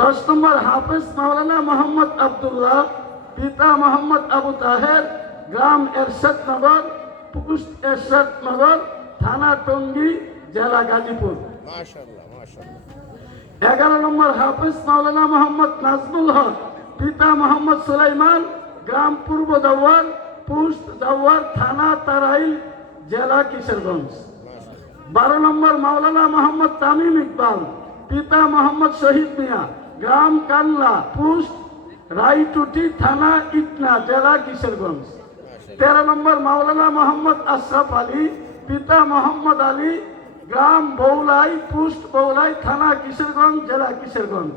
দশ নম্বর হাফেজ মাওলানা মোহাম্মদ আব্দুল্লাহ পিতা মোহাম্মদ আবু তাহের গ্রাম এরশাদ নগর পুকুশ এরশাদ নগর থানা টঙ্গী জেলা গাজীপুর। এগারো নম্বর হাফেজ মাওলানা মোহাম্মদ নাজমুল হক পিতা মোহাম্মদ সুলাইমান গ্রাম পূর্ব দাওয়ার পুস্ত দাওয়ার থানা তারাইল জেলা কিশোরগঞ্জ। বারো নম্বর মাওলানা মোহাম্মদ তামিম ইকবাল। পিতা মোহাম্মদ শহীদ মিয়া, গ্রাম কানলা পুস্ত রাইটুটি থানা, ইটনা, জেলা কিশোরগঞ্জ। তেরো নম্বর মাওলানা মোহাম্মদ আশরাফ আলী, পিতা মোহাম্মদ আলী, গ্রাম বৌলাই পুস্ট বৌলাই, থানা কিশোরগঞ্জ, জেলা কিশোরগঞ্জ।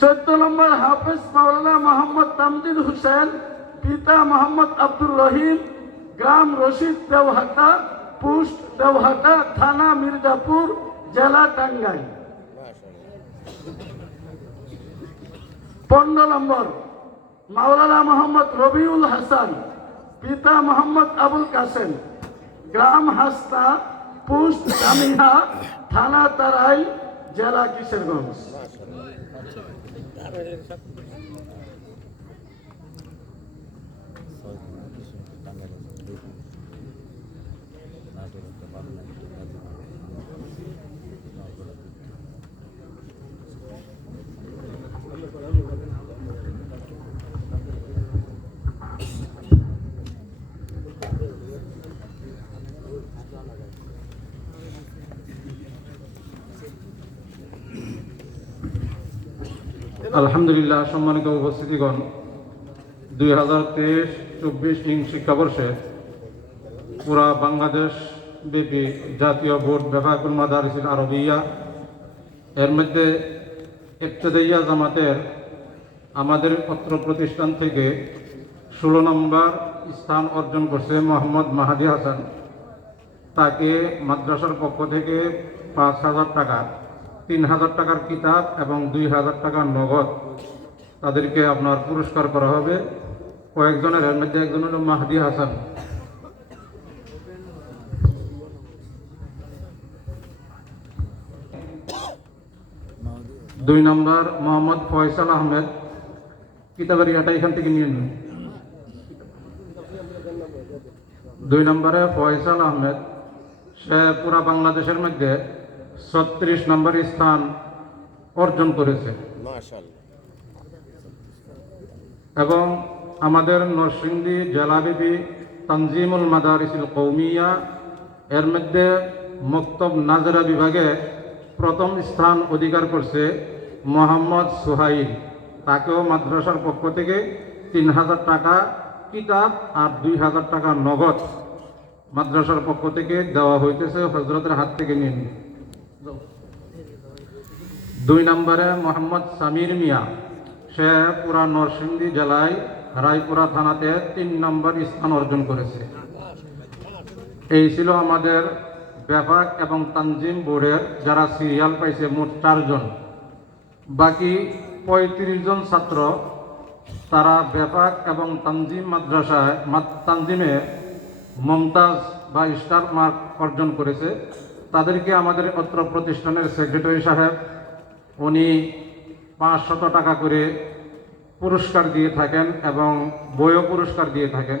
চোদ্দ নম্বর হাফেজ মাওলানা মোহাম্মদ তামজিদ হুসেন, পিতা মোহাম্মদ আব্দুর রহিম, গ্রাম রশিদ দেওহাটা পুস্ট দেওহাটা, থানা মির্জাপুর জেলা টাঙ্গাইল। পনেরো নম্বর, মাওলানা মোহাম্মদ রবিউল হাসান, পিতা মোহাম্মদ আবুল কাসেম গ্রাম হাস্তা পুস্ট জামিহা থানা তারাই জেলা কিশোরগঞ্জ। আলহামদুলিল্লাহ, সম্মানিত উপস্থিতিগণ, দুই হাজার তেইশ চব্বিশ ইং শিক্ষাবর্ষে পুরা বাংলাদেশ ব্যাপী জাতীয় বোর্ড বেফাকুল মাদারিসিল আরবিয়া, এর মধ্যে ইবতদাইয়া জামাতের আমাদের পত্র প্রতিষ্ঠান থেকে ষোলো নম্বর স্থান অর্জন করছে মোহাম্মদ মাহাদি হাসান। তাকে মাদ্রাসার পক্ষ থেকে পাঁচ হাজার টাকা। তিন হাজার টাকার কিতাব এবং দুই হাজার টাকার নগদ তাদেরকে আপনার পুরস্কার করা হবে। কয়েকজনের এর মধ্যে একজন হল মাহাদি হাসান। দুই নম্বর, মোহাম্মদ ফয়সাল আহমেদ। কিতাবের ইয়াটা এখান থেকে নিয়ে নিন। দুই নম্বরে ফয়সাল আহমেদ। সে পুরা বাংলাদেশের মধ্যে ছত্রিশ নম্বর স্থান অর্জন করেছে। এবং আমাদের নরসিংদী জেলাবিবি তানজিমুল মাদারিসিল কৌমিয়া এর মধ্যে মক্তব নাজরা বিভাগে প্রথম স্থান অধিকার করছে মোহাম্মদ সুহাইল। তাকেও মাদ্রাসার পক্ষ থেকে তিন হাজার টাকা কিতাব আর দুই হাজার টাকা নগদ মাদ্রাসার পক্ষ থেকে দেওয়া হইতেছে হজরতের হাত থেকে নিন দুই নম্বরে মোহাম্মদ সামির মিয়া। সে পুরা নরসিংদী জেলায় রায়পুরা থানাতে তিন নম্বর স্থান অর্জন করেছে। এই ছিল আমাদের ব্যাপক এবং তানজিম বোর্ডের যারা সিরিয়াল পাইছে মোট চারজন। বাকি পঁয়ত্রিশ জন ছাত্র তারা ব্যাপক এবং তানজিম মাদ্রাসায় তানজিমে মমতাজ বা স্টার মার্ক অর্জন করেছে। তাদেরকে আমাদের অত্র প্রতিষ্ঠানের সেক্রেটারি সাহেব, উনি পাঁচশত টাকা করে পুরস্কার দিয়ে থাকেন এবং বইও পুরস্কার দিয়ে থাকেন।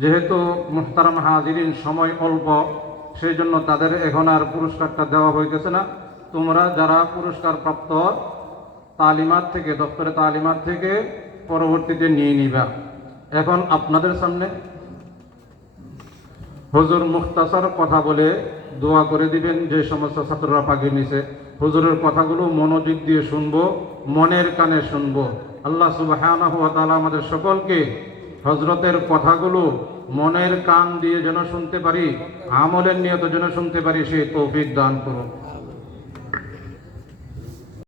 যেহেতু মুহতারাম হাজিরিন সময় অল্প, সেই জন্য তাদের এখন আর পুরস্কারটা দেওয়া হইতেছে না। তোমরা যারা পুরস্কার প্রাপ্ত তালিমাত থেকে দপ্তরে তালিমাত থেকে পরবর্তীতে নিয়ে নিবা। এখন আপনাদের সামনে হুজুর মুখতাসার কথা বলে দোয়া করে দিবেন, যে সমস্ত ছাত্ররা পাখি নিছে। হুজুরের কথাগুলো মনোযোগ দিয়ে শুনব, মনের কানে শুনব। আল্লাহ সুবাহ আমাদের সকলকে হজরতের কথাগুলো মনের কান দিয়ে যেন শুনতে পারি, আমলের নিয়ত যেন শুনতে পারি, সেই তৌফিক দান করুন।